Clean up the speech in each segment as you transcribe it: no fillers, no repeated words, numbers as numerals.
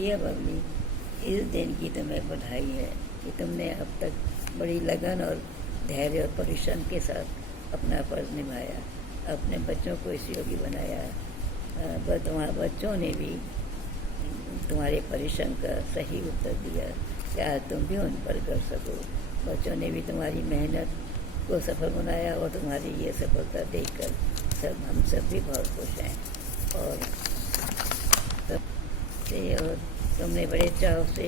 प्रिय बबली, इस दिन की तुम्हें बधाई है कि तुमने अब तक बड़ी लगन और धैर्य और परिश्रम के साथ अपना फर्ज निभाया, अपने बच्चों को इस योग्य बनाया। पर तुम्हारे बच्चों ने भी तुम्हारे परिश्रम का सही उत्तर दिया कि आज तुम भी उन पर कर सको। बच्चों ने भी तुम्हारी मेहनत को सफल बनाया और तुम्हारी ये सफलता देखकर हम सब भी बहुत खुश हैं। और और तुमने बड़े चाव से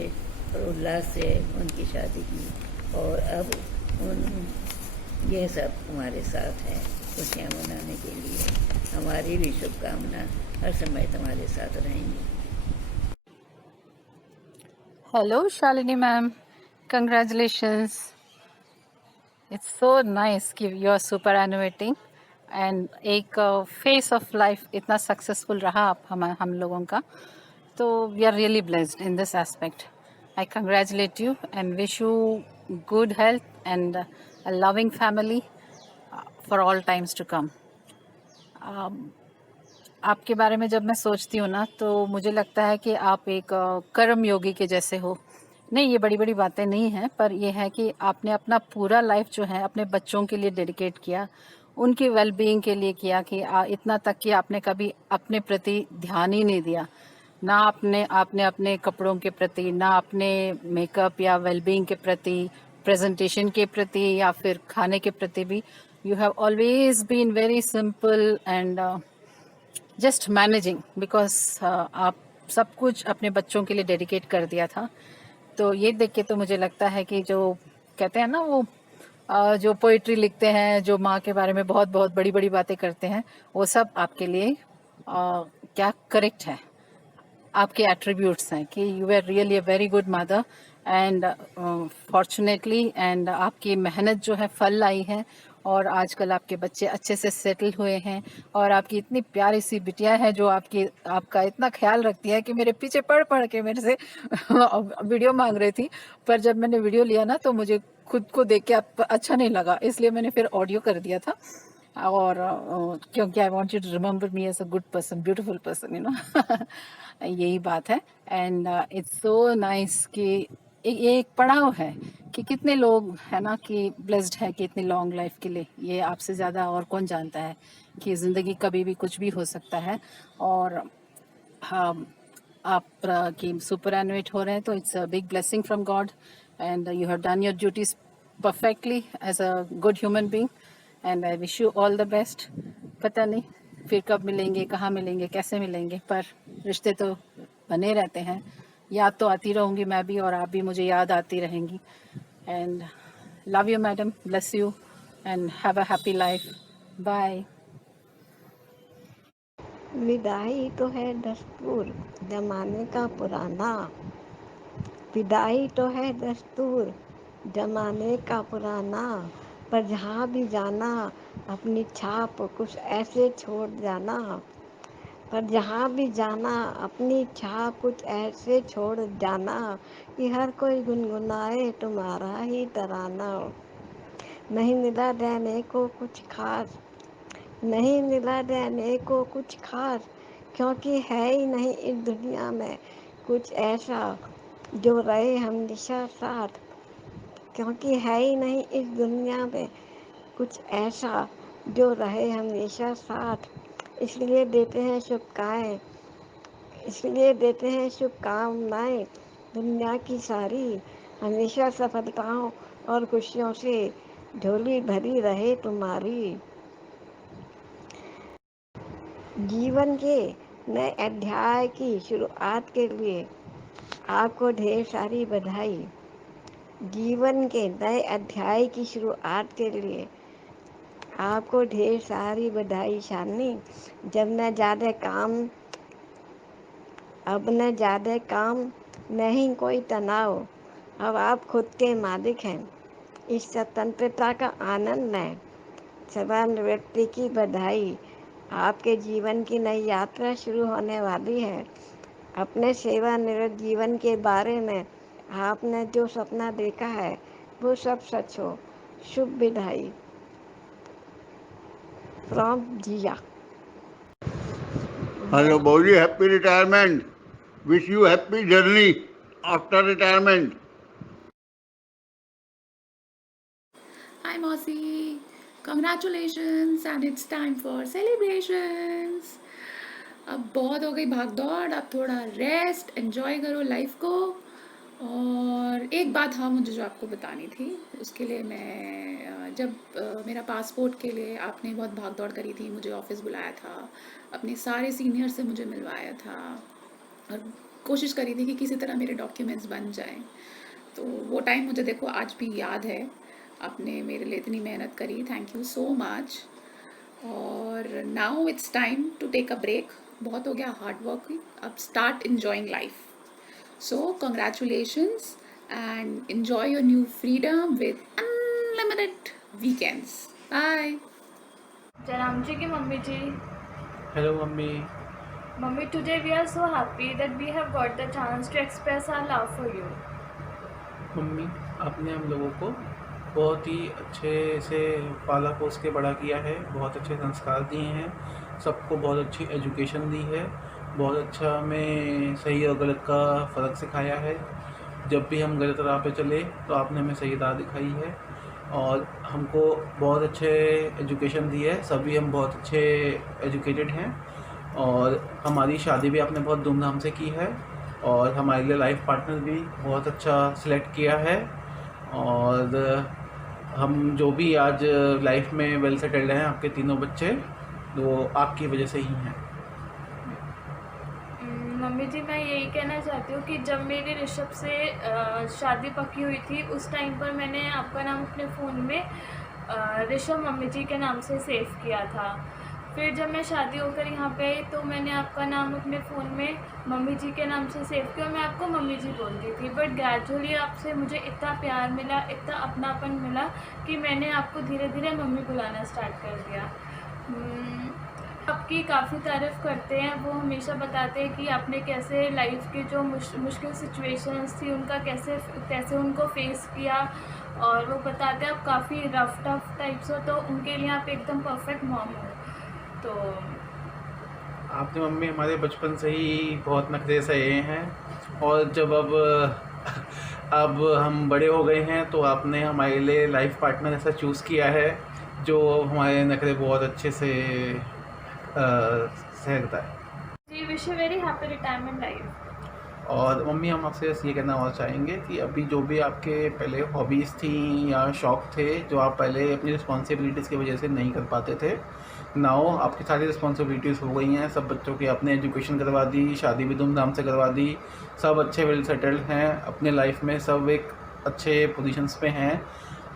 और उल्लास से उनकी शादी की और अब ये सब तुम्हारे साथ है खुशियाँ मनाने के लिए। हमारी भी शुभकामना हर समय तुम्हारे साथ रहेंगी। Hello, Shalini ma'am. Congratulations. It's so nice कि you are superannuating and एक phase of life इतना successful रहा आप हम लोगों का, तो we are really blessed in this aspect. I congratulate you and wish you good health and a loving family for all times to come. आपके बारे में जब मैं सोचती हूँ ना, तो मुझे लगता है कि आप एक कर्म योगी के जैसे हो। नहीं, ये बड़ी बड़ी बातें नहीं हैं, पर ये है कि आपने अपना पूरा लाइफ जो है अपने बच्चों के लिए डेडिकेट किया, उनकी वेलबींग के लिए किया कि इतना तक कि आपने कभी अपने प्रति ध्यान ही नहीं दिया। ना आपने आपने अपने कपड़ों के प्रति, ना अपने मेकअप या वेलबींग के प्रति, प्रेजेंटेशन के प्रति या फिर खाने के प्रति भी। You have always been very simple and just managing because आप सब कुछ अपने बच्चों के लिए डेडिकेट कर दिया था। तो ये देख के तो मुझे लगता है कि जो कहते हैं ना वो जो पोइट्री लिखते हैं, जो माँ के बारे में बहुत बहुत बड़ी बड़ी बातें करते हैं, वो सब आपके लिए क्या करेक्ट है, आपके एट्रीब्यूट्स हैं कि you are really a very good mother and fortunately and आपकी मेहनत जो है फल लाई है और आजकल आपके बच्चे अच्छे से सेटल हुए हैं और आपकी इतनी प्यारी सी बिटिया है जो आपका इतना ख्याल रखती है कि मेरे पीछे पढ़ पढ़ के मेरे से वीडियो मांग रही थी, पर जब मैंने वीडियो लिया ना तो मुझे खुद को देख के अच्छा नहीं लगा, इसलिए मैंने फिर ऑडियो कर दिया था। और क्योंकि I want you to remember me as a good person, beautiful person, you know. यही बात है एंड इट्स सो नाइस कि ये एक पड़ाव है कि कितने लोग है ना कि ब्लेस्ड है कि इतनी लॉन्ग लाइफ के लिए। ये आपसे ज़्यादा और कौन जानता है कि ज़िंदगी कभी भी कुछ भी हो सकता है। और हाँ, आप की सुपर एनुएट हो रहे हैं तो it's a big blessing from God and you have done your duties perfectly as a good human being and I wish you all the best. पता नहीं फिर कब मिलेंगे, कहाँ मिलेंगे, कैसे मिलेंगे, पर रिश्ते तो बने रहते हैं। याद तो आती रहूँगी मैं भी और आप भी मुझे याद आती रहेंगी। And love you madam, bless you and have a happy life. Bye. विदाई तो है दस्तूर जमाने का पुराना, विदाई तो है दस्तूर जमाने का पुराना, पर जहाँ भी जाना अपनी छाप कुछ ऐसे छोड़ जाना, पर जहाँ भी जाना अपनी छाप कुछ ऐसे छोड़ जाना कि हर कोई गुनगुनाए तुम्हारा ही तराना। नहीं मिला रहने को कुछ खास, नहीं मिला रहने को कुछ खास, क्योंकि है ही नहीं इस दुनिया में कुछ ऐसा जो रहे हमेशा साथ, क्योंकि है ही नहीं इस दुनिया में कुछ ऐसा जो रहे हमेशा साथ। इसलिए देते हैं शुभकामनाएं, इसलिए देते हैं शुभकामनाएं दुनिया की सारी, हमेशा सफलताओं और खुशियों से झोली भरी रहे तुम्हारी। जीवन के नए अध्याय की शुरुआत के लिए आपको ढेर सारी बधाई। जीवन के नए अध्याय की शुरुआत के लिए आपको ढेर सारी बधाई शालिनी। जब न ज़्यादा काम, अब न ज़्यादा काम, नहीं कोई तनाव, अब आप खुद के मालिक हैं। इस स्वतंत्रता का आनंद लें। सेवानिवृत्ति की बधाई। आपके जीवन की नई यात्रा शुरू होने वाली है। अपने सेवानिवृत्त जीवन के बारे में आपने जो सपना देखा है वो सब सच हो। शुभ विदाई from Jiya. Hello buddy, happy retirement. Wish you happy journey after retirement. Hi Mossy, congratulations and it's time for celebrations. अब बहुत हो गई भाग दौड़, अब थोड़ा रेस्ट एंजॉय करो लाइफ को। और एक बात हाँ मुझे जो आपको बतानी थी, उसके लिए मैं जब मेरा पासपोर्ट के लिए आपने बहुत भाग दौड़ करी थी, मुझे ऑफिस बुलाया था, अपने सारे सीनियर से मुझे मिलवाया था और कोशिश करी थी कि किसी तरह मेरे डॉक्यूमेंट्स बन जाएं। तो वो टाइम मुझे देखो आज भी याद है, आपने मेरे लिए इतनी मेहनत करी, थैंक यू सो मच। और now it's time to take a break, बहुत हो गया हार्ड वर्क, अब start enjoying life. So congratulations and enjoy your new freedom with unlimited weekends. Bye. Jaram ji ki mummy ji. Hello, mummy. Mummy, today we are so happy that we have got the chance to express our love for you. Mummy, आपने हम लोगों को बहुत ही अच्छे से पाला पोस के बड़ा किया है, बहुत अच्छे संस्कार दिए हैं, सबको बहुत अच्छी एजुकेशन दी है, बहुत अच्छा हमें सही और गलत का फ़र्क सिखाया है। जब भी हम गलत राह पे चले तो आपने हमें सही राह दिखाई है और हमको बहुत अच्छे एजुकेशन दी है, सभी हम बहुत अच्छे एजुकेटेड हैं। और हमारी शादी भी आपने बहुत धूमधाम से की है और हमारे लिए लाइफ पार्टनर भी बहुत अच्छा सिलेक्ट किया है। और हम जो भी आज लाइफ में वेल सेटल्ड हैं, आपके तीनों बच्चे, वो आपकी वजह से ही हैं। मम्मी जी, मैं यही कहना चाहती हूँ कि जब मेरी ऋषभ से शादी पक्की हुई थी, उस टाइम पर मैंने आपका नाम अपने फ़ोन में ऋषभ मम्मी जी के नाम से सेव किया था। फिर जब मैं शादी होकर यहाँ पे आई तो मैंने आपका नाम अपने फ़ोन में मम्मी जी के नाम से सेव किया और मैं आपको मम्मी जी बोलती थी। बट ग्रेजुअली आपसे मुझे इतना प्यार मिला, इतना अपनापन मिला कि मैंने आपको धीरे धीरे मम्मी बुलाना स्टार्ट कर दिया। आपकी काफ़ी तारीफ़ करते हैं, वो हमेशा बताते हैं कि आपने कैसे लाइफ की जो मुश्किल सिचुएशंस थी उनका कैसे उनको फेस किया। और वो बताते हैं आप काफ़ी रफ टफ टाइप्स हो, तो उनके लिए आप एकदम परफेक्ट मॉम हो। तो आपने मम्मी हमारे बचपन से ही बहुत नखरे सहे हैं और जब अब हम बड़े हो गए हैं तो आपने हमारे लिए लाइफ पार्टनर ऐसा चूज़ किया है जो हमारे नखरे बहुत अच्छे से सहता है। जी, wish you very happy retirement life. और मम्मी, हम आपसे बस ये कहना और चाहेंगे कि अभी जो भी आपके पहले हॉबीज़ थी या शौक़ थे जो आप पहले अपनी रिस्पॉन्सिबिलिटीज़ की वजह से नहीं कर पाते थे, नाउ आपकी सारी रिस्पॉन्सिबिलिटीज़ हो गई हैं, सब बच्चों की आपने एजुकेशन करवा दी, शादी भी धूमधाम से करवा दी, सब अच्छे वेल सेटल्ड हैं अपने लाइफ में, सब एक अच्छे पोजीशंस पे हैं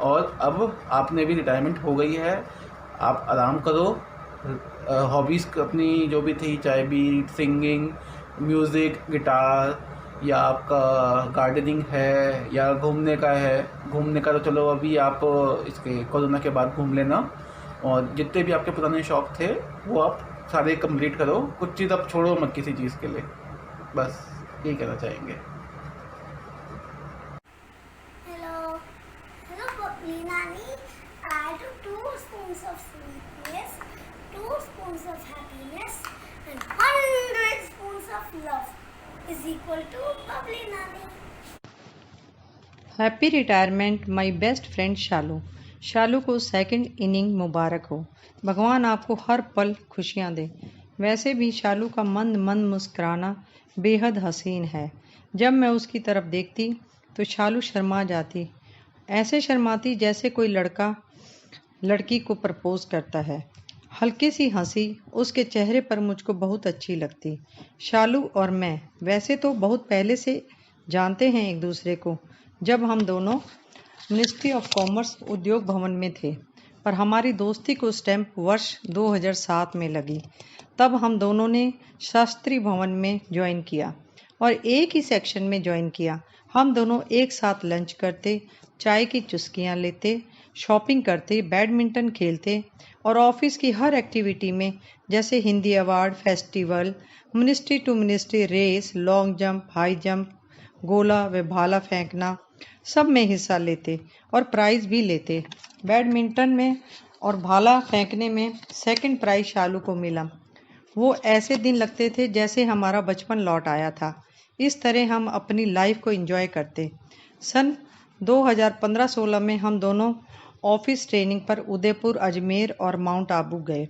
और अब आपने भी रिटायरमेंट हो गई है। आप आराम करो, हॉबीज़ अपनी जो भी थी, चाहे भी सिंगिंग, म्यूज़िक, गिटार या आपका गार्डनिंग है या घूमने का है, घूमने का तो चलो अभी आप इसके कोरोना के बाद घूम लेना, और जितने भी आपके पुराने शौक़ थे वो आप सारे कंप्लीट करो, कुछ चीज़ आप छोड़ो मत किसी चीज़ के लिए, बस यही कहना चाहेंगे। Hello, Bubbly Nanny. I took 2 spoons of sweetness, 2 spoons of happiness, and 100 spoons of love is equal to Bubbly Nanny. Happy retirement my best friend Shalu. Shalu को सेकंड इनिंग मुबारक हो, भगवान आपको हर पल खुशियां दे। वैसे भी शालू का मंद मंद मुस्कुराना बेहद हसीन है। जब मैं उसकी तरफ देखती तो शालू शर्मा जाती, ऐसे शर्माती जैसे कोई लड़का लड़की को प्रपोज करता है। हल्की सी हंसी उसके चेहरे पर मुझको बहुत अच्छी लगती। शालू और मैं वैसे तो बहुत पहले से जानते हैं एक दूसरे को, जब हम दोनों मिनिस्ट्री ऑफ कॉमर्स उद्योग भवन में थे, पर हमारी दोस्ती को स्टैम्प वर्ष 2007 में लगी। तब हम दोनों ने शास्त्री भवन में ज्वाइन किया और एक ही सेक्शन में ज्वाइन किया। हम दोनों एक साथ लंच करते, चाय की चुस्कियां लेते, शॉपिंग करते, बैडमिंटन खेलते और ऑफिस की हर एक्टिविटी में, जैसे Hindi award festival, ministry to ministry race, long jump, high jump, गोला व भाला फेंकना, सब में हिस्सा लेते और प्राइज़ भी लेते। बैडमिंटन में और भाला फेंकने में सेकंड प्राइज़ शालू को मिला। वो ऐसे दिन लगते थे जैसे हमारा बचपन लौट आया था। इस तरह हम अपनी लाइफ को एंजॉय करते। सन 2015-16 में हम दोनों ऑफिस ट्रेनिंग पर उदयपुर, अजमेर और माउंट आबू गए।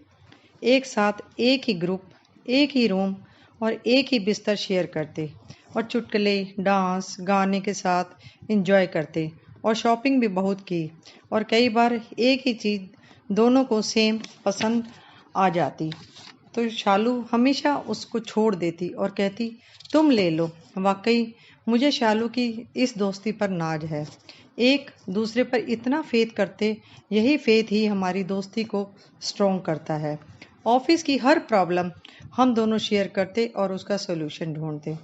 एक साथ एक ही ग्रुप, एक ही रूम और एक ही बिस्तर शेयर करते और चुटकुले, डांस, गाने के साथ एंजॉय करते और शॉपिंग भी बहुत की और कई बार एक ही चीज़ दोनों को सेम पसंद आ जाती तो शालू हमेशा उसको छोड़ देती और कहती तुम ले लो। वाकई मुझे शालू की इस दोस्ती पर नाज है। एक दूसरे पर इतना फेथ करते, यही फेथ ही हमारी दोस्ती को स्ट्रॉन्ग करता है। ऑफिस की हर प्रॉब्लम हम दोनों शेयर करते और उसका सोल्यूशन ढूंढते।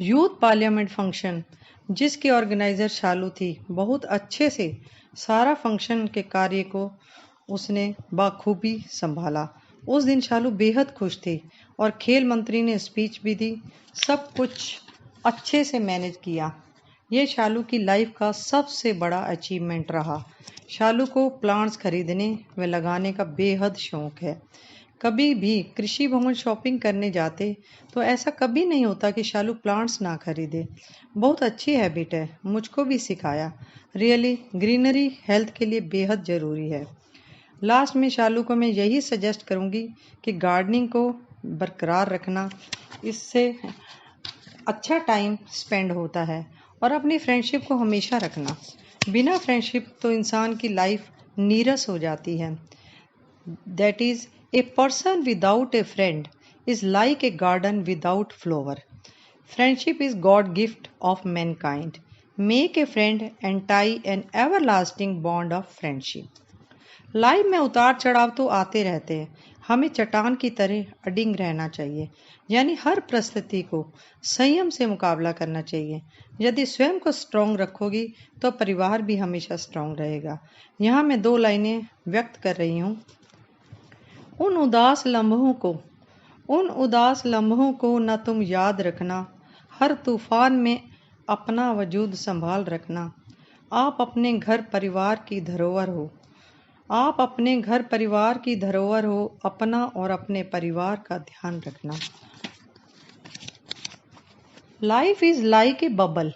यूथ पार्लियामेंट फंक्शन जिसकी ऑर्गेनाइजर शालू थी, बहुत अच्छे से सारा फंक्शन के कार्य को उसने बाखूबी संभाला। उस दिन शालू बेहद खुश थी और खेल मंत्री ने स्पीच भी दी। सब कुछ अच्छे से मैनेज किया। ये शालू की लाइफ का सबसे बड़ा अचीवमेंट रहा। शालू को प्लांट्स खरीदने व लगाने का बेहद शौक है। कभी भी कृषि भवन शॉपिंग करने जाते तो ऐसा कभी नहीं होता कि शालू प्लांट्स ना खरीदे। बहुत अच्छी हैबिट है, मुझको भी सिखाया। रियली ग्रीनरी हेल्थ के लिए बेहद ज़रूरी है। लास्ट में शालू को मैं यही सजेस्ट करूँगी कि गार्डनिंग को बरकरार रखना, इससे अच्छा टाइम स्पेंड होता है और अपनी फ्रेंडशिप को हमेशा रखना। बिना फ्रेंडशिप तो इंसान की लाइफ नीरस हो जाती है। That is a person without a friend is like a garden without flower. Friendship is God gift of mankind. Make a friend and tie an everlasting bond of friendship. Life में उतार चढ़ाव तो आते रहते हैं, हमें चट्टान की तरह अडिग रहना चाहिए, यानी हर परिस्थिति को संयम से मुकाबला करना चाहिए। यदि स्वयं को स्ट्रॉन्ग रखोगी तो परिवार भी हमेशा स्ट्रॉन्ग रहेगा। यहाँ मैं 2 लाइनें व्यक्त कर रही हूँ। उन उदास लम्हों को न तुम याद रखना, हर तूफान में अपना वजूद संभाल रखना। आप अपने घर परिवार की धरोहर हो। आप अपने घर परिवार की धरोहर हो। अपना और अपने परिवार का ध्यान रखना। Life is like a bubble.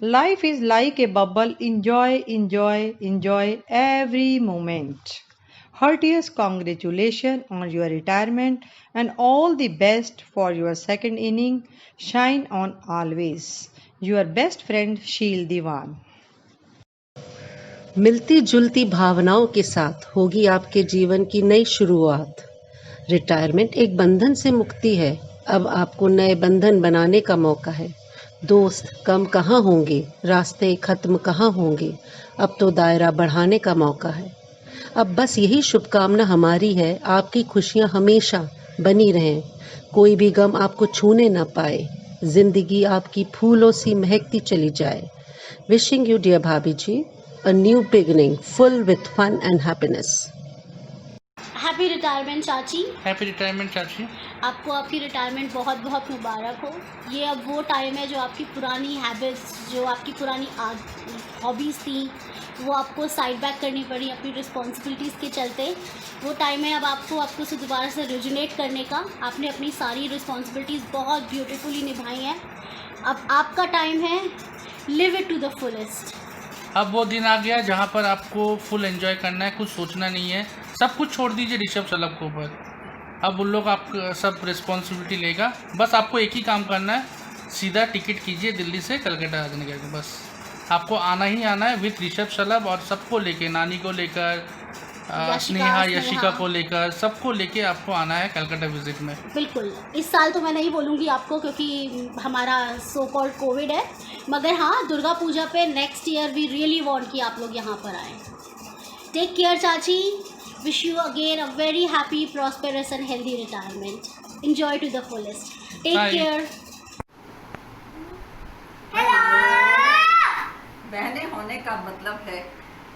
Life is like a bubble. Enjoy every moment. Heartiest congratulations on your retirement and all the best for your second inning. Shine on always. Your best friend शील दीवान। मिलती जुलती भावनाओं के साथ होगी आपके जीवन की नई शुरुआत। रिटायरमेंट एक बंधन से मुक्ति है। अब आपको नए बंधन बनाने का मौका है। दोस्त कम कहाँ होंगे, रास्ते खत्म कहाँ होंगे। अब तो दायरा बढ़ाने का मौका है। अब बस यही शुभकामना हमारी है, आपकी खुशियाँ हमेशा बनी रहें, कोई भी गम आपको छूने ना पाए, जिंदगी आपकी फूलों सी महकती चली जाए। विशिंग यू डियर भाभी जी a new beginning full with fun and happiness. Happy retirement चाची। हैप्पी रिटायरमेंट चाची। आपको आपकी रिटायरमेंट बहुत बहुत मुबारक हो। ये अब वो टाइम है जो आपकी पुरानी हैबिट्स, जो आपकी पुरानी हॉबीज़ थी, वो आपको साइड बैक करनी पड़ी अपनी रिस्पॉन्सिबिलिटीज़ के चलते। वो टाइम है अब आपको से दोबारा से रिजुनेट करने का। आपने अपनी सारी रिस्पॉन्सिबिलिटीज़ बहुत ब्यूटीफुली निभाई हैं। अब आपका टाइम है live it to the fullest. अब वो दिन आ गया जहाँ पर आपको फुल एंजॉय करना है, कुछ सोचना नहीं है, सब कुछ छोड़ दीजिए ऋषभ शलभ के ऊपर। अब उन लोग आप सब रिस्पॉन्सिबिलिटी लेगा, बस आपको एक ही काम करना है, सीधा टिकट कीजिए दिल्ली से कलकत्ता आने के। बस आपको आना ही आना है विथ ऋषभ शलभ और सबको लेके, नानी को लेकर, स्नेहा यशिका को लेकर, सबको लेके आपको आना है कलकत्ता विजिट में। बिल्कुल। इस साल तो मैं नहीं बोलूँगी आपको क्योंकि हमारा सो कॉल्ड कोविड है, मगर हाँ दुर्गा पूजा पे next year we really want कि आप लोग यहाँ पर आएँ। टेक केयर चाची। Wish you again a very happy prosperous and healthy retirement. Enjoy to the fullest. Take care. बहने होने का मतलब है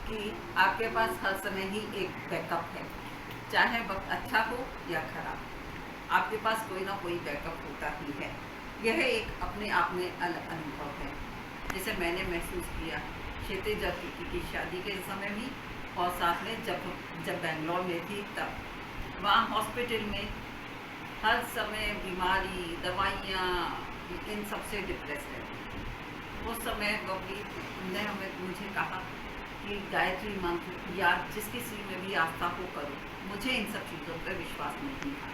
कि आपके पास हर समय ही एक बैकअप है, चाहे वक्त अच्छा हो या खराब, आपके पास कोई ना कोई बैकअप होता ही है। यह एक अपने आप में अलग अनुभव है, जिसे मैंने महसूस किया क्षितिज की शादी के समय भी, और साथ में जब बेंगलोर में थी तब। वहाँ हॉस्पिटल में हर समय बीमारी, दवाइयाँ, इन सबसे डिप्रेस रहती थी। उस समय बबली ने मुझे कहा कि गायत्री मंत्र या जिस किसी में भी आस्था को करो। मुझे इन सब चीज़ों पर विश्वास नहीं था,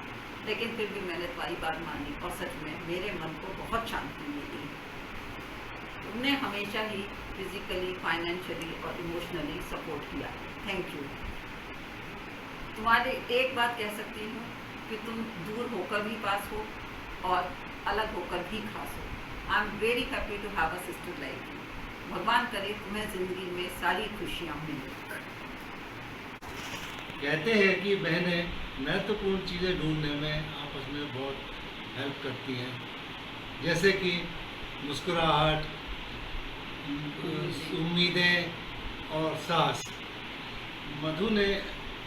लेकिन फिर भी मैंने तुम्हारी बात मानी और सच में मेरे मन को बहुत शांति मिली। तुमने हमेशा ही फिजिकली, फाइनेंशियली और इमोशनली सपोर्ट किया। Thank you. तुम्हारे एक बात कह सकती हूँ कि तुम दूर होकर भी पास हो और अलग होकर भी खास हो। I am very happy to have a sister like you. भगवान करे तुम्हें ज़िंदगी में सारी खुशियाँ मिलें। कहते हैं कि बहनें महत्वपूर्ण चीज़ें ढूंढने में आपस में बहुत हेल्प करती हैं, जैसे कि मुस्कुराहट, उम्मीदें और साहस। मधु ने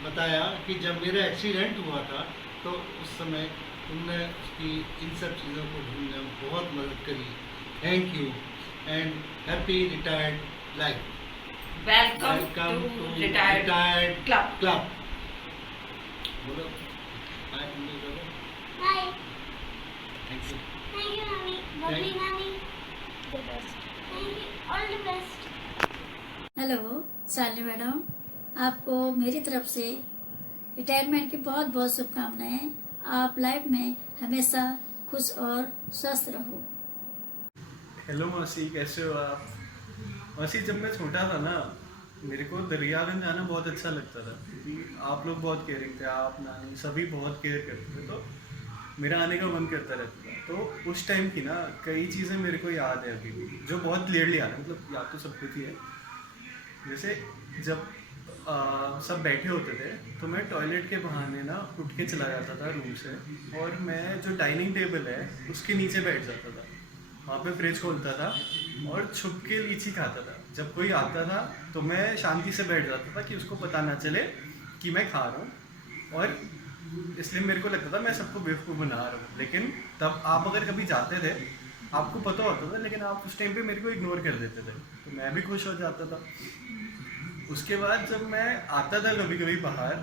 बताया कि जब मेरा एक्सीडेंट हुआ था तो उस समय तुमने उसकी इन सब चीज़ों को ढूंढने में बहुत मदद करी। Thank you and happy retired life. Welcome to retired club. बोलो हाय मम्मी, बोलो Bye. Thank you. Thank you, mommy. Lovely nanny. The best. Thank you. All the best. Hello Shalini madam, आपको मेरी तरफ से रिटायरमेंट की बहुत बहुत शुभकामनाएं। आप लाइफ में हमेशा खुश और स्वस्थ रहो। हेलो मौसी, कैसे हो आप? मौसी, जब मैं छोटा था ना, मेरे को दरियागंज जाना बहुत अच्छा लगता था क्योंकि आप लोग बहुत केयरिंग थे, आप नानी सभी बहुत केयर करते थे, तो मेरा आने का मन करता रहता था। तो उस टाइम की ना कई चीज़ें मेरे को याद है अभी भी, जो बहुत क्लियरली आ रहा है। मतलब याद तो सब कुछ ही है। जैसे जब सब बैठे होते थे तो मैं टॉयलेट के बहाने ना उठ के चला जाता था रूम से, और मैं जो डाइनिंग टेबल है उसके नीचे बैठ जाता था। वहाँ पे फ्रिज खोलता था और छुप के लीची खाता था। जब कोई आता था तो मैं शांति से बैठ जाता था कि उसको पता ना चले कि मैं खा रहा हूँ, और इसलिए मेरे को लगता था मैं सबको बेवकूफ़ बना रहा हूँ। लेकिन तब आप अगर कभी जाते थे, आपको पता होता था, लेकिन आप उस टाइम पे मेरे को इग्नोर कर देते थे, तो मैं भी खुश हो जाता था। उसके बाद जब मैं आता था कभी कभी बाहर,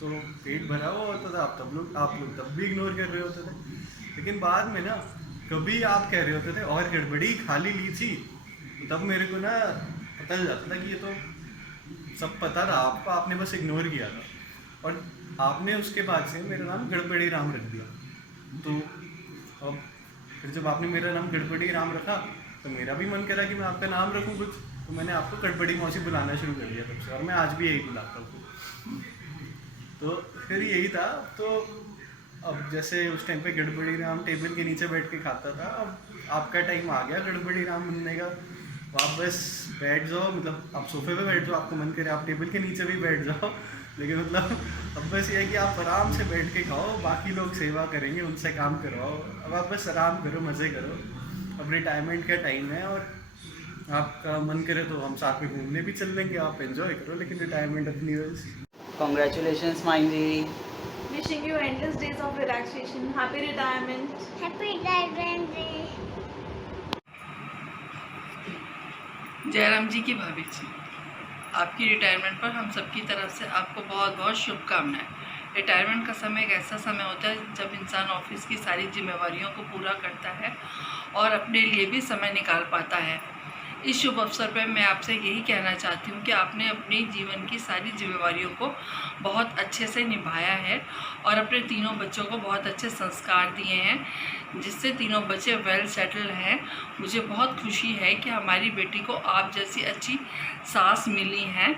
तो पेट भरा हुआ होता था, आप लोग तब भी इग्नोर कर रहे होते थे। लेकिन बाद में ना कभी आप कह रहे होते थे और गड़बड़ी खाली लीची, तब मेरे को ना पता चल जाता था कि ये तो सब पता था आपको, आपने बस इग्नोर किया था। और आपने उसके बाद से मेरा नाम गड़बड़ी राम रख दिया। तो अब फिर जब आपने मेरा नाम गड़बड़ी राम रखा तो मेरा भी मन करा कि मैं आपका नाम रखूँ कुछ, तो मैंने आपको गड़बड़ी मौसी बुलाना शुरू कर दिया तब से, और मैं आज भी यही बुलाता हूँ। तो फिर यही था। तो अब जैसे उस टाइम पे गड़बड़ी राम टेबल के नीचे बैठ के खाता था, अब आपका टाइम आ गया गड़बड़ी राम बनने का। आप बस बैठ जाओ, मतलब आप सोफे पे बैठ जाओ, आपको मन करे आप टेबल के नीचे भी बैठ जाओ, लेकिन मतलब अब बस ये है कि आप आराम से बैठ के खाओ, बाकी लोग सेवा करेंगे, उनसे काम करवाओ। अब आप बस आराम करो, मज़े करो। अब रिटायरमेंट का टाइम है, और आपका मन करे तो हम साथ में घूमने भी चल लेंगे, आप एंजॉय करो, लेकिन रिटायरमेंट अपनी वजह से। Congratulations, Mindy. Wishing you endless days of relaxation. Happy retirement. Happy retirement day. Jairam जी की भाभी जी, आपकी रिटायरमेंट पर हम सबकी तरफ से आपको बहुत बहुत शुभकामनाएं। रिटायरमेंट का समय एक ऐसा समय होता है जब इंसान ऑफिस की सारी जिम्मेवारियों को पूरा करता है और अपने लिए भी समय निकाल पाता है। इस शुभ अवसर पर मैं आपसे यही कहना चाहती हूँ कि आपने अपने जीवन की सारी जिम्मेवारियों को बहुत अच्छे से निभाया है और अपने तीनों बच्चों को बहुत अच्छे संस्कार दिए हैं, जिससे तीनों बच्चे वेल सेटल्ड हैं। मुझे बहुत खुशी है कि हमारी बेटी को आप जैसी अच्छी सास मिली हैं,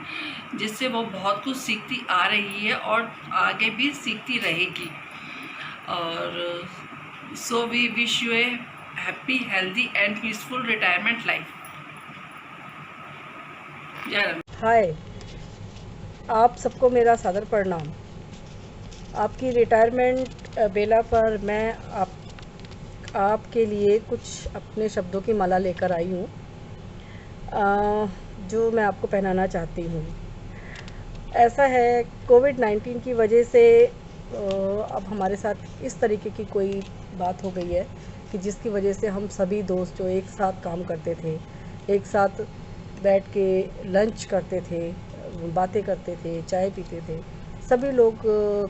जिससे वो बहुत कुछ सीखती आ रही है और आगे भी सीखती रहेगी। और so we wish you a happy, healthy and peaceful retirement life. Hi, आप सबको मेरा सादर प्रणाम। आपकी रिटायरमेंट बेला पर मैं आपके लिए कुछ अपने शब्दों की माला लेकर आई हूँ, जो मैं आपको पहनाना चाहती हूँ। ऐसा है, कोविड-19 की वजह से अब हमारे साथ इस तरीके की कोई बात हो गई है कि जिसकी वजह से हम सभी दोस्त जो एक साथ काम करते थे, एक साथ बैठ के लंच करते थे, बातें करते थे, चाय पीते थे, सभी लोग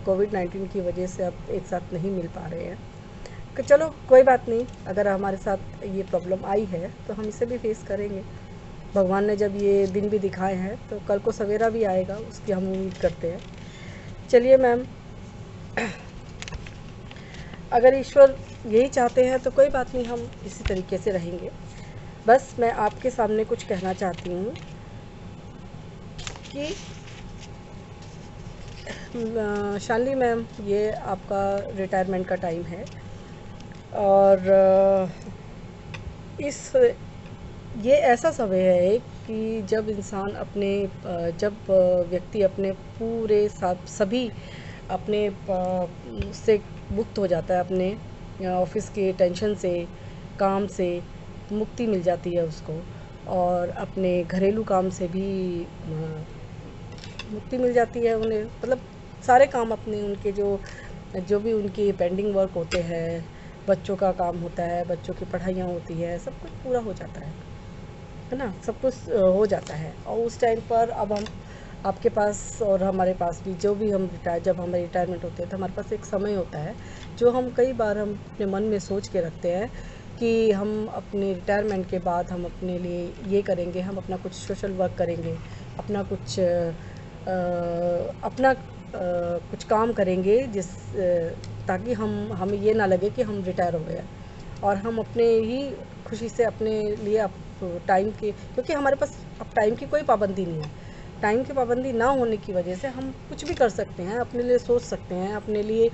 कोविड-19 की वजह से अब एक साथ नहीं मिल पा रहे हैं। कि चलो कोई बात नहीं, अगर हमारे साथ ये प्रॉब्लम आई है तो हम इसे भी फेस करेंगे। भगवान ने जब ये दिन भी दिखाए हैं तो कल को सवेरा भी आएगा, उसकी हम उम्मीद करते हैं। चलिए मैम, अगर ईश्वर यही चाहते हैं तो कोई बात नहीं, हम इसी तरीके से रहेंगे। बस मैं आपके सामने कुछ कहना चाहती हूँ कि शालिनी मैम, ये आपका रिटायरमेंट का टाइम है और ये ऐसा समय है कि जब इंसान जब व्यक्ति अपने पूरे सभी अपने से मुक्त हो जाता है, अपने ऑफिस के टेंशन से, काम से मुक्ति मिल जाती है उसको, और अपने घरेलू काम से भी मुक्ति मिल जाती है उन्हें। मतलब सारे काम अपने उनके जो भी उनके पेंडिंग वर्क होते हैं, बच्चों का काम होता है, बच्चों की पढ़ाइयाँ होती है, सब कुछ पूरा हो जाता है ना, सब कुछ हो जाता है। और उस टाइम पर अब हम आपके पास और हमारे पास भी जब हमारी रिटायरमेंट होती है तो हमारे पास एक समय होता है जो हम कई बार हम अपने मन में सोच के रखते हैं कि हम अपने रिटायरमेंट के बाद हम अपने लिए ये करेंगे, हम अपना कुछ सोशल वर्क करेंगे, अपना कुछ काम करेंगे ताकि हमें ये ना लगे कि हम रिटायर हो गए और हम अपने ही खुशी से अपने लिए क्योंकि हमारे पास अब टाइम की कोई पाबंदी नहीं है। टाइम की पाबंदी ना होने की वजह से हम कुछ भी कर सकते हैं, अपने लिए सोच सकते हैं, अपने लिए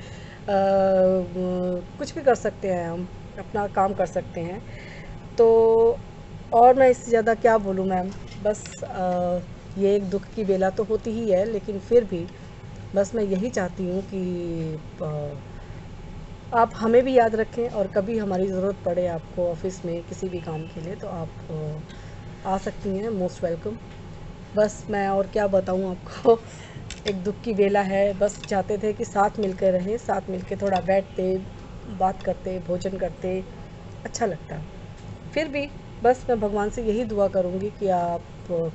कुछ भी कर सकते हैं, हम अपना काम कर सकते हैं। तो और मैं इससे ज़्यादा क्या बोलूँ मैम, बस ये एक दुख की बेला तो होती ही है, लेकिन फिर भी बस मैं यही चाहती हूँ कि आप हमें भी याद रखें और कभी हमारी ज़रूरत पड़े आपको ऑफिस में किसी भी काम के लिए तो आप आ सकती हैं, मोस्ट वेलकम। बस मैं और क्या बताऊँ आपको, एक दुख की बेला है, बस चाहते थे कि साथ मिलकर रहें, साथ मिलकर थोड़ा बैठते, बात करते, भोजन करते, अच्छा लगता। फिर भी बस मैं भगवान से यही दुआ करूँगी कि आप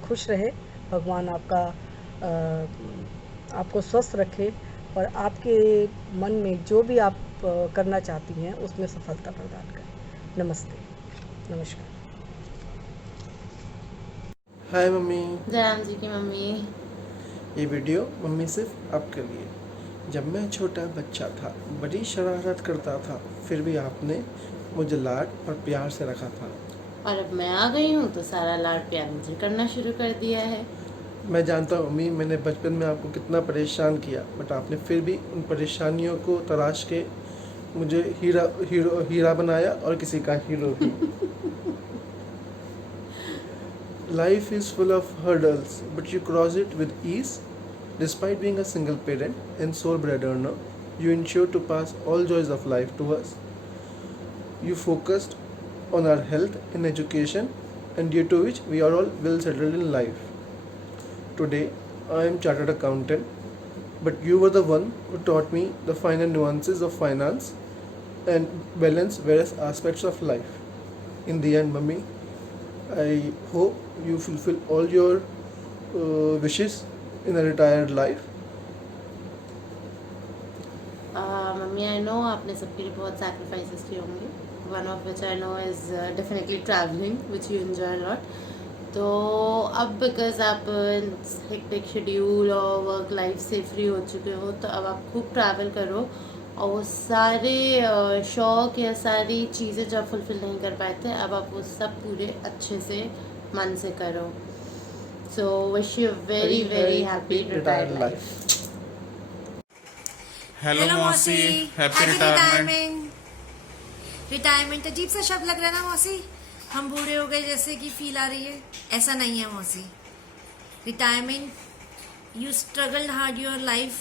खुश रहें, भगवान आपको स्वस्थ रखे और आपके मन में जो भी आप करना चाहती हैं उसमें सफलता प्रदान करें। नमस्ते, नमस्कार। हाय मम्मी। जयराम जी की मम्मी। ये वीडियो मम्मी सिर्फ आपके लिए। जब मैं छोटा बच्चा था, बड़ी शरारत करता था, फिर भी आपने मुझे लाड और प्यार से रखा था। और अब मैं आ गई हूँ तो सारा लाड प्यार मुझे करना शुरू कर दिया है। मैं जानता हूँ मम्मी, मैंने बचपन में आपको कितना परेशान किया, बट आपने फिर भी उन परेशानियों को तराश के मुझे हीरा बनाया और किसी का हीरो भी। Life is full of hurdles, but you cross it with ease. Despite being a single parent and sole breadwinner, you ensure to pass all joys of life to us. You focused on our health and education, and due to which we are all well settled in life. Today, I am chartered accountant, but you were the one who taught me the finer nuances of finance and balance various aspects of life. In the end, Mummy, I hope you fulfill all your wishes in a retired life. Mummy, I know आपने सबके लिए बहुत sacrifices किए होंगे. One of which I know is definitely traveling, which you enjoy a lot. तो अब because आप hectic schedule और वर्क लाइफ से फ्री हो चुके हो, तो अब आप खूब ट्रैवल करो और वो सारे शौक़ या सारी चीज़ें जो आप फुलफ़िल नहीं कर पाए थे, अब आप वो सब पूरे अच्छे से मन से करो. So wish you very very happy retired life. Hello मौसी, हैप्पी रिटायरमेंट. रिटायरमेंट अजीब सा शब्द लग रहा है ना मौसी, हम बूढ़े हो गए जैसे कि फील आ रही है. ऐसा नहीं है मौसी. Retirement, you struggled hard your life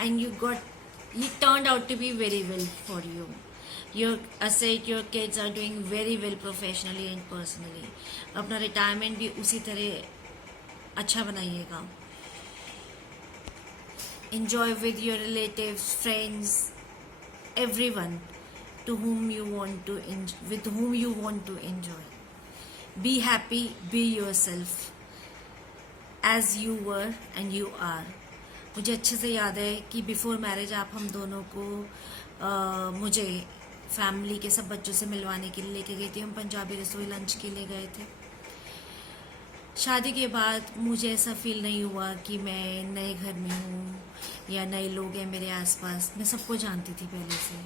and you turned out to be very well for you. Your kids are doing very well professionally and personally. अपना रिटायरमेंट भी उसी तरह अच्छा बनाइएगा. Enjoy with your relatives, friends, everyone with whom you want to enjoy. Be happy, be yourself as you were and you are. मुझे अच्छे से याद है कि बिफोर मैरिज आप हम दोनों को मुझे फैमिली के सब बच्चों से मिलवाने के लिए लेके गई थी। हम पंजाबी रसोई लंच के लिए गए थे। शादी के बाद मुझे ऐसा फील नहीं हुआ कि मैं नए घर में हूँ या नए लोग हैं मेरे आसपास। मैं सबको जानती थी पहले से।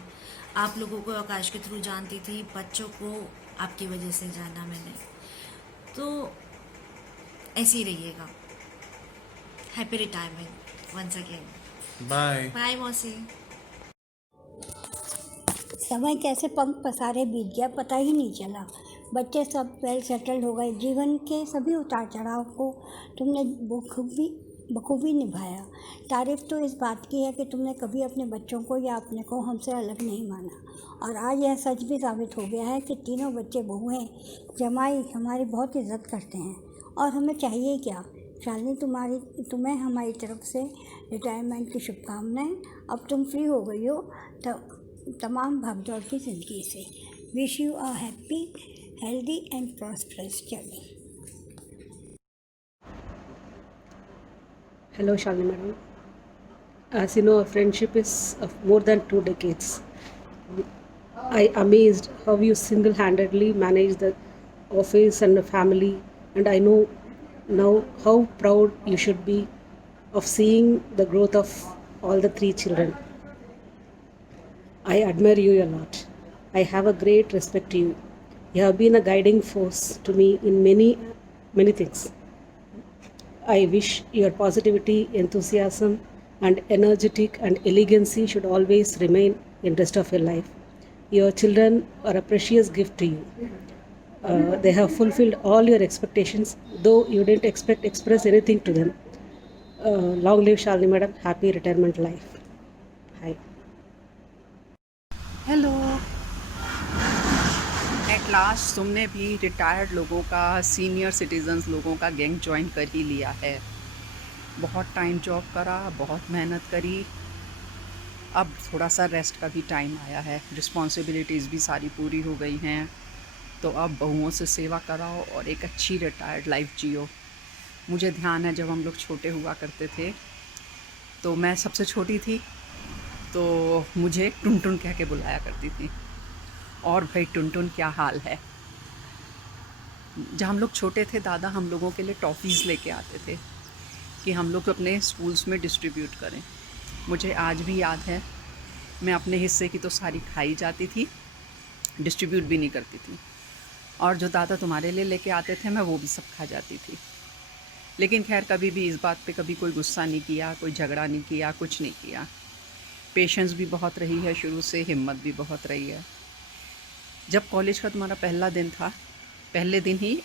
आप लोगों को आकाश के थ्रू जानती थी, बच्चों को आपकी वजह से जाना मैंने। तो ऐसे ही रहिएगा। Happy retirement once again. Bye bye मौसी। समय कैसे पंख पसारे बीत गया पता ही नहीं चला। बच्चे सब वेल सेटल्ड हो गए। जीवन के सभी उतार चढ़ाव को तुमने बखूबी निभाया। तारीफ तो इस बात की है कि तुमने कभी अपने बच्चों को या अपने को हमसे अलग नहीं माना। और आज यह सच भी साबित हो गया है कि तीनों बच्चे बहुएं जमाई हमारी बहुत इज्जत करते हैं। और हमें चाहिए क्या। शालिनी, तुम्हें हमारी तरफ से रिटायरमेंट की शुभकामनाएं। अब तुम फ्री हो गई हो तमाम भागदौड़ की ज़िंदगी से। Wish you a happy, healthy and prosperous journey. Hello, Shalini madam. As you know, our friendship is of more than 2 decades. I amazed how you single-handedly manage the office and the family, and I know now how proud you should be of seeing the growth of all the 3 children. I admire you a lot. I have a great respect to you. You have been a guiding force to me in many things. I wish your positivity, enthusiasm, and energetic and elegancy should always remain in rest of your life. Your children are a precious gift to you. They have fulfilled all your expectations, though you didn't express anything to them. Long live Shalini madam. Happy retirement life. Hi. Hello. At last तुमने भी retired लोगों का, senior citizens लोगों का gang join कर ही लिया है। बहुत टाइम जॉब करा, बहुत मेहनत करी। अब थोड़ा सा रेस्ट का भी टाइम आया है। रिस्पॉन्सिबिलिटीज़ भी सारी पूरी हो गई हैं, तो अब बहुओं से सेवा कराओ और एक अच्छी रिटायर्ड लाइफ जियो। मुझे ध्यान है जब हम लोग छोटे हुआ करते थे तो मैं सबसे छोटी थी, तो मुझे टुनटुन कह के बुलाया करती थी। और भाई टुनटुन क्या हाल है। जब हम लोग छोटे थे दादा हम लोगों के लिए टॉफ़ीज़ लेके आते थे कि हम लोग अपने स्कूल्स में डिस्ट्रीब्यूट करें। मुझे आज भी याद है, मैं अपने हिस्से की तो सारी खाई जाती थी, डिस्ट्रीब्यूट भी नहीं करती थी। और जो दादा तुम्हारे लिए लेके आते थे मैं वो भी सब खा जाती थी। लेकिन खैर कभी भी इस बात पे कभी कोई गुस्सा नहीं किया, कोई झगड़ा नहीं किया, कुछ नहीं किया। पेशेंस भी बहुत रही है शुरू से, हिम्मत भी बहुत रही है। जब कॉलेज का तुम्हारा पहला दिन था, पहले दिन ही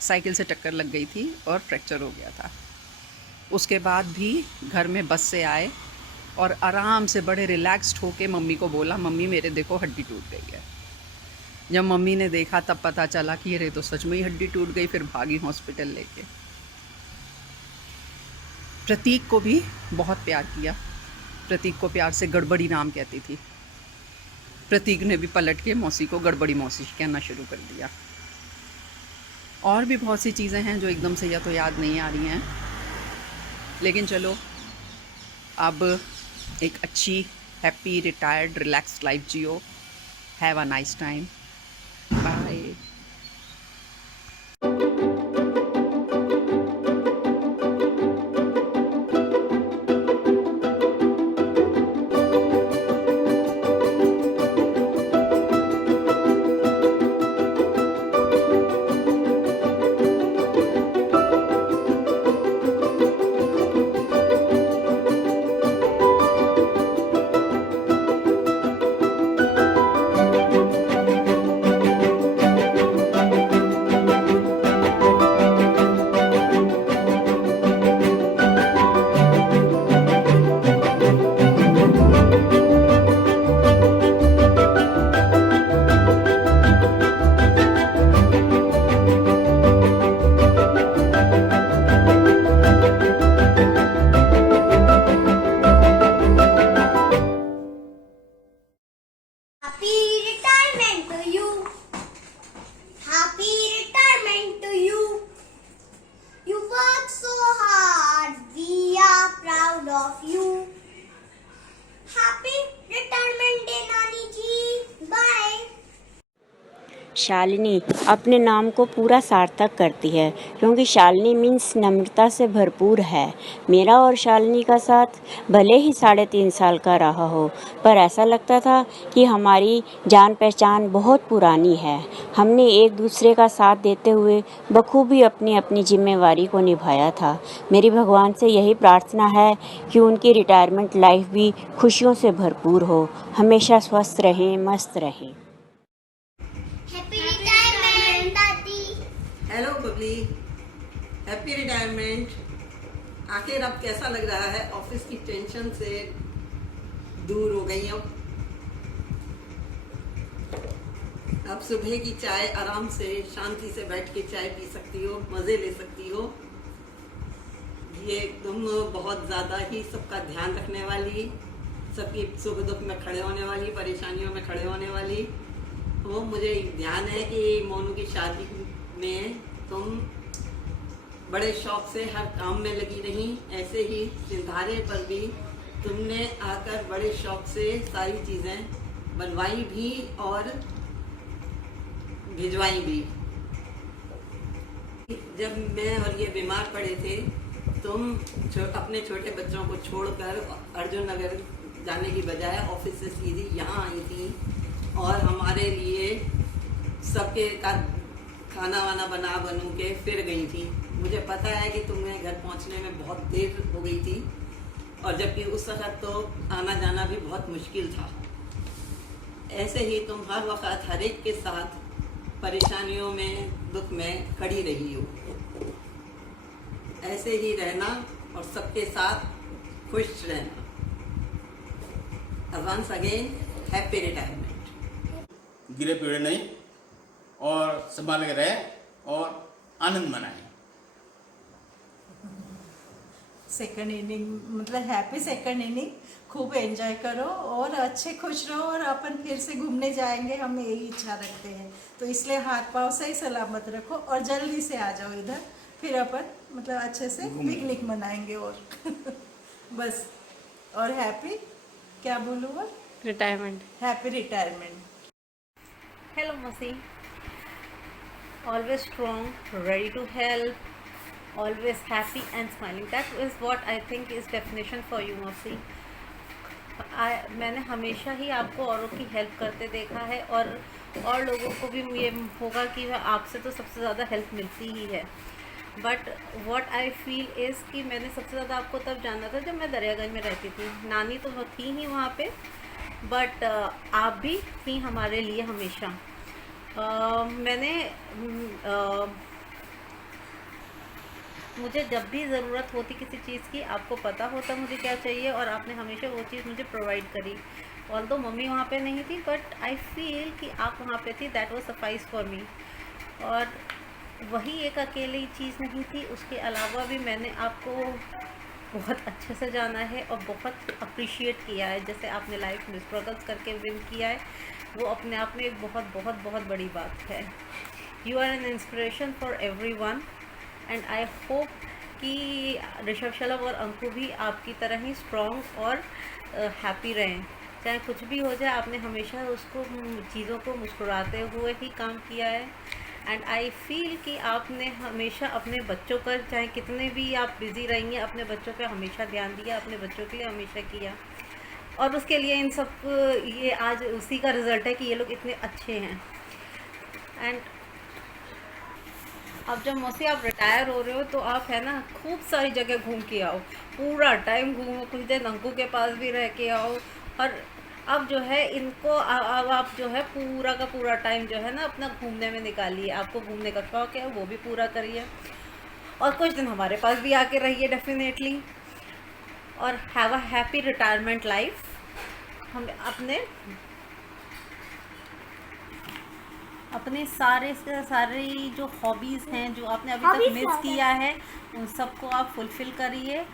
साइकिल से टक्कर लग गई थी और फ्रैक्चर हो गया था। उसके बाद भी घर में बस से आए और आराम से बड़े रिलैक्स्ड होके मम्मी को बोला, मम्मी मेरे देखो हड्डी टूट गई है। जब मम्मी ने देखा तब पता चला कि अरे तो सच में ही हड्डी टूट गई। फिर भागी हॉस्पिटल लेके। प्रतीक को भी बहुत प्यार किया। प्रतीक को प्यार से गड़बड़ी नाम कहती थी। प्रतीक ने भी पलट के मौसी को गड़बड़ी मौसी कहना शुरू कर दिया। और भी बहुत सी चीज़ें हैं जो एकदम से या तो याद नहीं आ रही हैं, लेकिन चलो अब एक अच्छी हैप्पी रिटायर्ड रिलैक्स्ड लाइफ जियो। Have a nice time. Bye. Shalini अपने नाम को पूरा सार्थक करती है, क्योंकि शालिनी मीन्स नम्रता से भरपूर है। मेरा और शालिनी का साथ भले ही 3.5 साल का रहा हो, पर ऐसा लगता था कि हमारी जान पहचान बहुत पुरानी है। हमने एक दूसरे का साथ देते हुए बखूबी अपनी अपनी जिम्मेवारी को निभाया था। मेरी भगवान से यही प्रार्थना है कि उनकी रिटायरमेंट लाइफ भी खुशियों से भरपूर हो, हमेशा स्वस्थ रहें, मस्त रहें। Hello Babli, happy retirement. आखिर अब कैसा लग रहा है? ऑफिस की टेंशन से दूर हो गई हो। अब सुबह की चाय आराम से शांति से बैठ के चाय पी सकती हो, मज़े ले सकती हो। ये तुम बहुत ज़्यादा ही सबका ध्यान रखने वाली, सबकी सुख दुख में खड़े होने वाली, परेशानियों में खड़े होने वाली हो। मुझे ध्यान है कि मोनू की शादी में तुम बड़े शौक से हर काम में लगी रही। ऐसे ही सिंधारे पर भी तुमने आकर बड़े शौक से सारी चीज़ें बनवाई भी और भिजवाई भी। जब मैं और ये बीमार पड़े थे, तुम अपने छोटे बच्चों को छोड़कर अर्जुन नगर जाने की बजाय ऑफिस से सीधी यहाँ आई थी और हमारे लिए सबके का खाना वाना बनू के फिर गई थी। मुझे पता है कि तुम्हें घर पहुँचने में बहुत देर हो गई थी, और जबकि उस वक़्त तो आना जाना भी बहुत मुश्किल था। ऐसे ही तुम हर वक्त हर एक के साथ परेशानियों में, दुख में खड़ी रही हो। ऐसे ही रहना और सबके साथ खुश रहना। Once again happy retirement. गिरे पीड़े नहीं और संभाल के रहे और आनंद मनाएं। सेकंड इनिंग मतलब हैप्पी सेकंड इनिंग, खूब एंजॉय करो और अच्छे खुश रहो, और अपन फिर से घूमने जाएंगे, हम यही इच्छा रखते हैं। तो इसलिए हाथ पाँव सही सलामत रखो और जल्दी से आ जाओ इधर, फिर अपन मतलब अच्छे से पिकनिक मनाएंगे और बस। और हैप्पी क्या बोलूँ मैं, retirement, happy retirement. Hello Mosi, always strong, ready to help, always happy and smiling. That is what I think is definition for you Mosi. मैंने हमेशा ही आपको औरों की हेल्प करते देखा है, और लोगों को भी ये होगा कि आपसे तो सबसे ज़्यादा हेल्प मिलती ही है। But what I feel is कि मैंने सबसे ज़्यादा आपको तब जाना था जब मैं दरियागंज में रहती थी। नानी तो थी ही वहाँ पे, बट आप भी थी हमारे लिए हमेशा। मुझे जब भी ज़रूरत होती किसी चीज़ की, आपको पता होता मुझे क्या चाहिए, और आपने हमेशा वो चीज़ मुझे प्रोवाइड करी। ऑल्दो मम्मी वहाँ पे नहीं थी, बट आई फील कि आप वहाँ पे थी, that was suffice for me. और वही एक अकेली चीज़ नहीं थी, उसके अलावा भी मैंने आपको बहुत अच्छे से जाना है और बहुत अप्रिशिएट किया है। जैसे आपने लाइफ में स्ट्रगल्स करके विन किया है, वो अपने आप में एक बहुत बहुत बहुत बड़ी बात है। You are an inspiration for everyone, and I hope कि ऋषभ शलभ और अंकु भी आपकी तरह ही स्ट्रॉन्ग और हैप्पी रहें। चाहे कुछ भी हो जाए, आपने हमेशा उसको चीज़ों को मुस्कुराते हुए ही काम किया है। एंड आई फील कि आपने हमेशा अपने बच्चों पर, चाहे कितने भी आप बिज़ी रहेंगे, अपने बच्चों पे हमेशा ध्यान दिया, अपने बच्चों के लिए हमेशा किया, और उसके लिए इन सब ये आज उसी का रिज़ल्ट है कि ये लोग इतने अच्छे हैं। एंड अब जब मौसी आप रिटायर हो रहे हो, तो आप है ना खूब सारी जगह घूम के आओ, पूरा टाइम घूमो, कुछ देर अंकु के पास भी रह के आओ। और अब जो है इनको अब आप जो है पूरा का पूरा टाइम जो है ना अपना घूमने में निकालिए। आपको घूमने का शौक़ है, वो भी पूरा करिए, और कुछ दिन हमारे पास भी आके रहिए डेफिनेटली। और have a happy retirement life. हम अपने सारे जो हॉबीज़ हैं, जो आपने अभी तक मिस किया है, उन सबको आप फुलफ़िल करिए।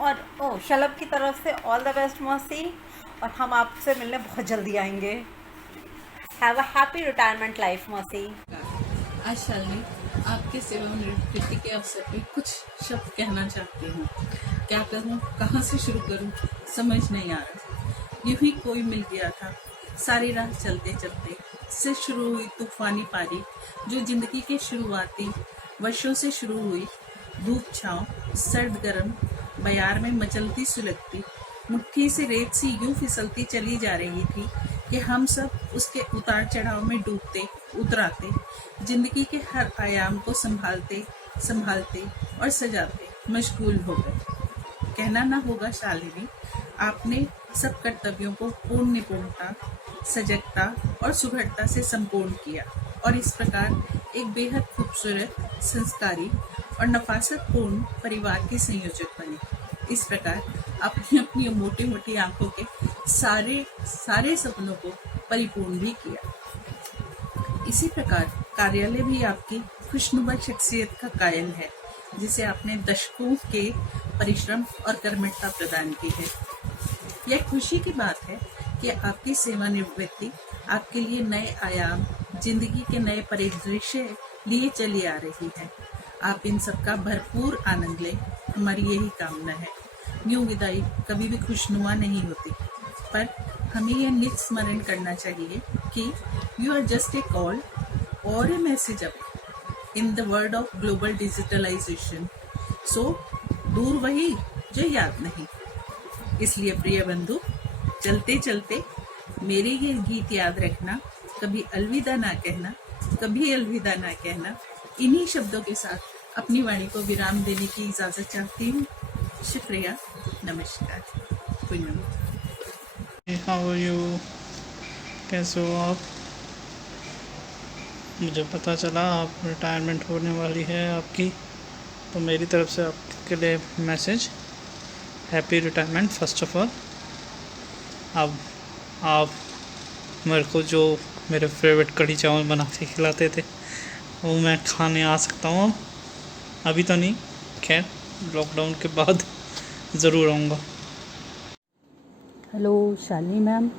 और शलभ की तरफ से ऑल द बेस्ट मौसी, और हम आपसे मिलने बहुत जल्दी आएंगे। Have a happy retirement life मौसी। आज शालिनी आपके सेवानिवृत्ति के अवसर पे कुछ शब्द कहना चाहती हूँ। क्या करूँ, कहाँ से शुरू करूँ, समझ नहीं आ रहा। यूँ ही कोई मिल गया था, सारी रात चलते चलते से शुरू हुई तूफानी पारी, जो जिंदगी के शुरुआती वर्षों से शुरू हुई, धूप छांव, सर्द गर्म बयार में मचलती सुलगती मुट्ठी से रेत सी यूं फिसलती चली जा रही थी कि हम सब उसके उतार चढ़ाव में डूबते उतराते, जिंदगी के हर आयाम को संभालते संभालते और सजाते मशगूल हो गए। कहना ना होगा शालिनी, आपने सब कर्तव्यों को पूर्ण निपुणता, सजगता और सुघड़ता से संपूर्ण किया और इस प्रकार एक बेहद खूबसूरत, संस्कारी और नफासतपूर्ण परिवार की संयोजक बने। इस प्रकार अपनी अपनी मोटी मोटी आंखों के सारे सपनों को परिपूर्ण भी किया। इसी प्रकार कार्यालय भी आपकी खुशनुमा शख्सियत का कायल है, जिसे आपने दशकों के परिश्रम और कर्मठता प्रदान की है। यह खुशी की बात है कि आपकी सेवानिवृत्ति आपके लिए नए आयाम, जिंदगी के नए परिदृश्य लिए चली आ रही है। आप इन सब का भरपूर आनंद लें, हमारी यही कामना है। न्यू विदाई कभी भी खुशनुमा नहीं होती, पर हमें यह नित स्मरण करना चाहिए कि you are just a call और a message away in the world of global digitalisation. So दूर वही जो याद नहीं। इसलिए प्रिय बंधु, चलते चलते मेरे ये गीत याद रखना, कभी अलविदा ना कहना, कभी अलविदा ना कहना। इन्हीं शब्दों के साथ अपनी वाणी को विराम देने की इजाजत चाहती हूँ। शुक्रिया, नमस्कार। हाउ आर यू, कैसे हो आप? मुझे पता चला आप रिटायरमेंट होने वाली है आपकी, तो मेरी तरफ से आपके लिए message, happy retirement first of all. अब आप मेरे को जो मेरे फेवरेट कढ़ी चावल बना के खिलाते थे वो मैं खाने आ सकता हूँ। अभी तो नहीं, खैर लॉकडाउन के बाद ज़रूर आऊँगा। हेलो शालिनी मैम,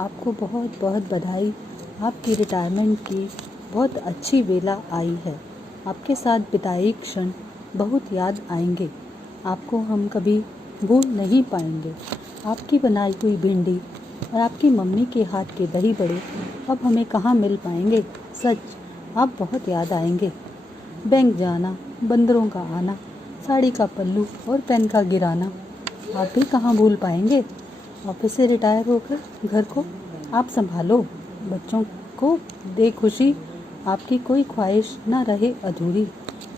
आपको बहुत बहुत बधाई। आपकी रिटायरमेंट की बहुत अच्छी वेला आई है। आपके साथ बिताए क्षण बहुत याद आएंगे, आपको हम कभी भूल नहीं पाएंगे। आपकी बनाई हुई भिंडी और आपकी मम्मी के हाथ के दही बड़े अब हमें कहाँ मिल पाएंगे। सच, आप बहुत याद आएंगे। बैंक जाना, बंदरों का आना, साड़ी का पल्लू और पेन का गिराना आप भी कहाँ भूल पाएंगे। ऑफिस से रिटायर होकर घर को आप संभालो, बच्चों को दे खुशी, आपकी कोई ख्वाहिश ना रहे अधूरी।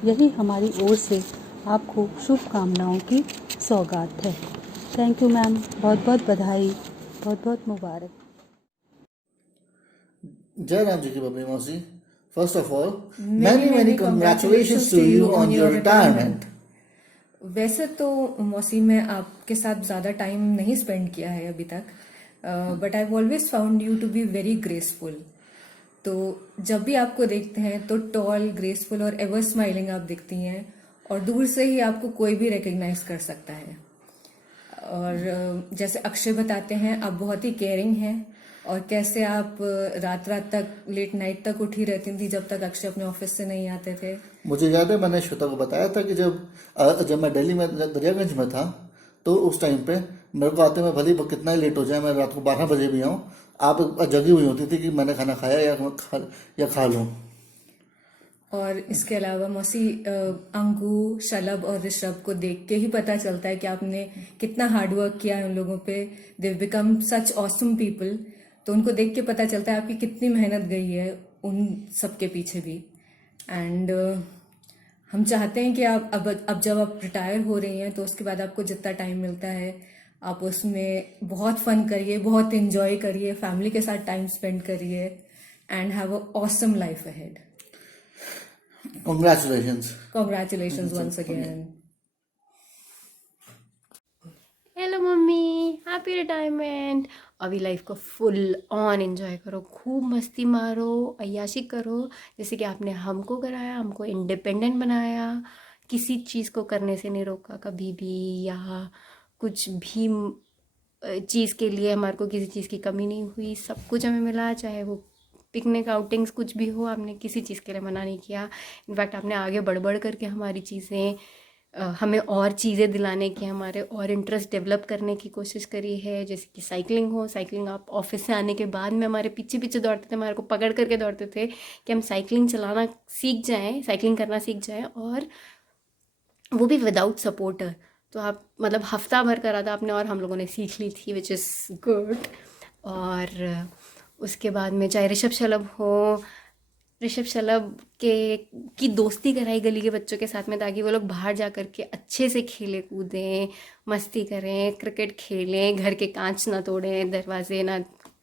यही हमारी ओर से आपको शुभकामनाओं की सौगात है। थैंक यू मैम, बहुत बहुत बधाई, बहुत बहुत मुबारक। जय राम जी की बबली मौसी, first of all many congratulations to you on your retirement। वैसे तो मौसी मैं आपके साथ ज़्यादा टाइम नहीं स्पेंड किया है अभी तक, but I always found you to be very graceful. तो जब भी आपको देखते हैं तो टॉल, ग्रेसफुल और एवर स्माइलिंग आप दिखती हैं, और दूर से ही आपको कोई भी रिकग्नाइज कर सकता है। और जैसे अक्षय बताते हैं, आप बहुत ही केयरिंग हैं, और कैसे आप रात तक, लेट नाइट तक उठी रहती थी जब तक अक्षय अपने ऑफिस से नहीं आते थे। मुझे याद है, मैंने श्वेता को बताया था कि जब मैं दिल्ली में दरियागंज में था, तो उस टाइम पे मेरे को आते में भले कितना ही लेट हो जाए, मैं रात को 12 बजे भी आऊँ, आप जगी हुई होती थी कि मैंने खाना खाया या खा लूँ। और इसके अलावा मौसी, अंगू, शलभ और ऋषभ को देख के ही पता चलता है कि आपने कितना हार्डवर्क किया है उन लोगों पे। They become such awesome people. तो उनको देख के पता चलता है आपकी कितनी मेहनत गई है उन सब के पीछे भी। एंड हम चाहते हैं कि आप अब जब आप रिटायर हो रही हैं, तो उसके बाद आपको जितना टाइम मिलता है आप उसमें बहुत फन करिए, बहुत एंजॉय करिए, फैमिली के साथ टाइम स्पेंड करिए, and have a awesome life ahead. Congratulations once again. Hello mummy, happy retirement. अभी लाइफ को फुल ऑन एंजॉय करो, खूब मस्ती मारो, अय्याशी करो, जैसे कि आपने हमको कराया, हमको इंडिपेंडेंट बनाया, किसी चीज़ को करने से नहीं रोका कभी भी, या कुछ भी चीज़ के लिए हमारे को किसी चीज़ की कमी नहीं हुई। सब कुछ हमें मिला, चाहे वो पिकनिक, आउटिंग्स, कुछ भी हो, आपने किसी चीज़ के लिए मना नहीं किया। इनफैक्ट आपने आगे बढ़ बढ़ करके हमारी चीज़ें हमें और चीज़ें दिलाने की, हमारे और इंटरेस्ट डेवलप करने की कोशिश करी है। जैसे कि साइकिलिंग हो, साइकिलिंग आप ऑफिस से आने के बाद में हमारे पीछे पीछे दौड़ते थे, हमारे को पकड़ करके दौड़ते थे कि हम साइकिलिंग चलाना सीख जाएं, साइकिलिंग करना सीख जाएं, और वो भी विदाउट सपोर्टर। तो आप मतलब हफ्ता भर करा था आपने और हम लोगों ने सीख ली थी, विच इज़ गुड। और उसके बाद में चाहे ऋषभ शलभ हो, ऋषभ शलभ की दोस्ती कराई गली के बच्चों के साथ में, ताकि वो लोग बाहर जा कर के अच्छे से खेले कूदें, मस्ती करें, क्रिकेट खेलें, घर के कांच ना तोड़ें, दरवाजे ना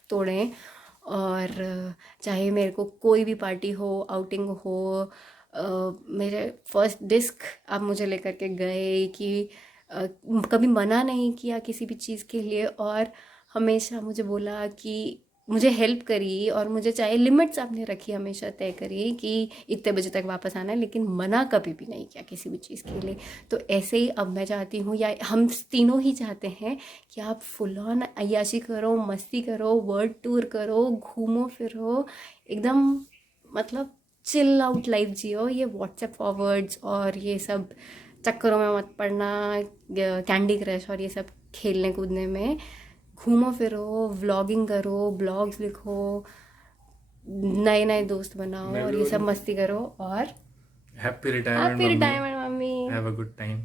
तोड़ें। और चाहे मेरे को कोई भी पार्टी हो, आउटिंग हो, मेरे फर्स्ट डिस्क आप मुझे लेकर के गए कि कभी मना नहीं किया किसी भी चीज़ के लिए, और हमेशा मुझे बोला कि मुझे हेल्प करी, और मुझे चाहे लिमिट्स आपने रखी, हमेशा तय करी कि इतने बजे तक वापस आना है, लेकिन मना कभी भी नहीं किया किसी भी चीज़ के लिए। तो ऐसे ही अब मैं चाहती हूँ, या हम तीनों ही चाहते हैं कि आप फुल ऑन अय्याशी करो, मस्ती करो, वर्ल्ड टूर करो, घूमो फिरो, एकदम मतलब चिल आउट लाइफ जियो। ये व्हाट्सएप फॉरवर्ड्स और ये सब चक्करों में मत पड़ना, कैंडी क्रश और ये सब खेलने कूदने में। घूमो फिरो, व्लॉगिंग करो, ब्लॉग्स लिखो, नए नए दोस्त बनाओ और ये सब मस्ती करो। और happy retirement mummy, have a good time.